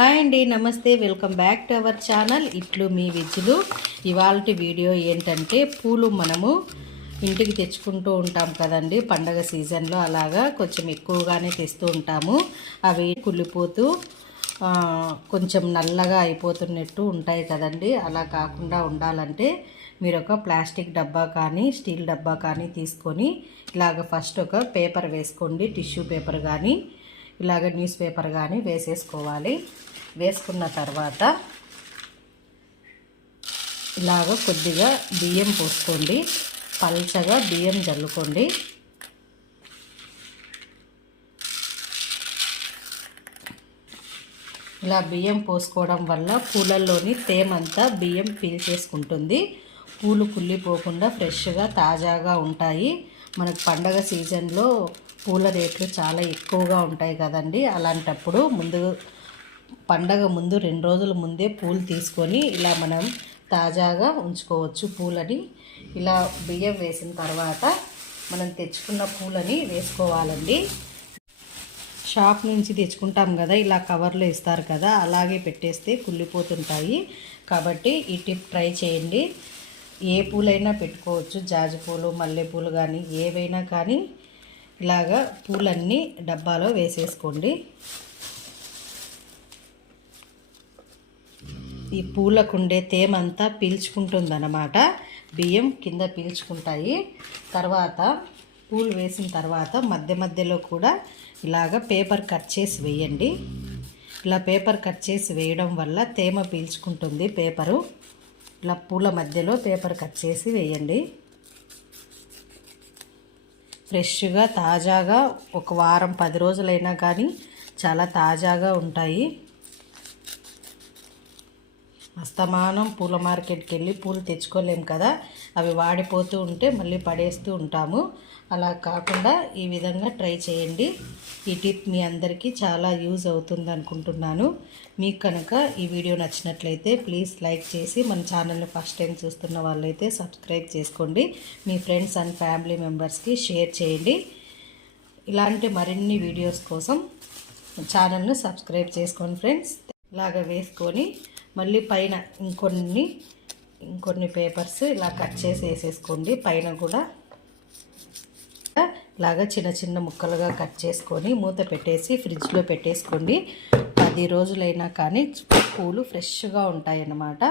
Hi అండి నమస్తే. Welcome back to our channel. ఇట్లు మీ విజ్జులు ఇవాళ వీడియో ఏంటంటే పూలు మనము ఇంటికి తెచ్చుకుంటూ ఉంటాం కదండి. పండగ సీజన్లో అలాగా కొంచెం ఎక్కువగానే తెస్తూ ఉంటాము. అవి కుళ్ళిపోతూ కొంచెం నల్లగా అయిపోతున్నట్టు ఉంటాయి కదండి. అలా కాకుండా ఉండాలంటే మీరు ఒక ప్లాస్టిక్ డబ్బా కానీ స్టీల్ డబ్బా కానీ తీసుకొని ఇలాగ ఫస్ట్ ఒక పేపర్ వేసుకోండి. టిష్యూ పేపర్ కానీ ఇలాగ న్యూస్ పేపర్ కానీ వేసేసుకోవాలి. వేసుకున్న తర్వాత ఇలాగ కొద్దిగా బియ్యం పోసుకోండి. పల్చగా బియ్యం జల్లుకోండి. ఇలా బియ్యం పోసుకోవడం వల్ల పూలల్లోని తేమంతా బియ్యం పీల్చేసుకుంటుంది పూలు కుళ్ళిపోకుండా ఫ్రెష్గా తాజాగా ఉంటాయి. మనకు పండగ సీజన్లో పూల రేట్లు చాలా ఎక్కువగా ఉంటాయి కదండి. అలాంటప్పుడు ముందు పండగ ముందు రెండు రోజుల ముందే పూలు తీసుకొని ఇలా మనం తాజాగా ఉంచుకోవచ్చు పూలని. ఇలా బియ్యం వేసిన తర్వాత మనం తెచ్చుకున్న పూలని వేసుకోవాలండి. షాప్ నుంచి తెచ్చుకుంటాం కదా ఇలా కవర్లో ఇస్తారు కదా అలాగే పెట్టేస్తే కుళ్ళిపోతుంటాయి. కాబట్టి ఈ టిప్ ట్రై చేయండి. ఏ పూలైనా పెట్టుకోవచ్చు జాజి పూలు మల్లెపూలు కానీ ఏవైనా కానీ ఇలాగా పూలన్నీ డబ్బాలో వేసేసుకోండి. ఈ పూలకుండే తేమంతా పీల్చుకుంటుందన్నమాట. బియ్యం కింద పీల్చుకుంటాయి. తర్వాత పూలు వేసిన తర్వాత మధ్య మధ్యలో కూడా ఇలాగ పేపర్ కట్ చేసి వేయండి. ఇలా పేపర్ కట్ చేసి వేయడం వల్ల తేమ పీల్చుకుంటుంది పేపరు. ఇలా పూల మధ్యలో పేపర్ కట్ చేసి వేయండి. ఫ్రెష్గా తాజాగా ఒక వారం పది రోజులైనా కానీ చాలా తాజాగా ఉంటాయి. అస్తమానం పూల మార్కెట్కి వెళ్ళి పూలు తెచ్చుకోలేము కదా. అవి వాడిపోతూ ఉంటే మళ్ళీ పడేస్తూ ఉంటాము. అలా కాకుండా ఈ విధంగా ట్రై చేయండి. ఈ టిప్ మీ అందరికీ చాలా యూజ్ అవుతుంది అనుకుంటున్నాను. మీకు కనుక ఈ వీడియో నచ్చినట్లయితే ప్లీజ్ లైక్ చేసి మన ఛానల్ని ఫస్ట్ టైం చూస్తున్న వాళ్ళైతే సబ్స్క్రైబ్ చేసుకోండి. మీ ఫ్రెండ్స్ అండ్ ఫ్యామిలీ మెంబర్స్కి షేర్ చేయండి. ఇలాంటి మరిన్ని వీడియోస్ కోసం ఛానల్ను సబ్స్క్రైబ్ చేసుకోండి ఫ్రెండ్స్. ఇలాగ వేసుకొని మళ్ళీ పైన ఇంకొన్ని ఇంకొన్ని పేపర్స్ ఇలా కట్ చేసి వేసేసుకోండి. పైన కూడా ఇలాగా చిన్న చిన్న ముక్కలుగా కట్ చేసుకొని మూత పెట్టేసి ఫ్రిడ్జ్లో పెట్టేసుకోండి. పది రోజులైనా కానీ పూలు ఫ్రెష్గా ఉంటాయన్నమాట.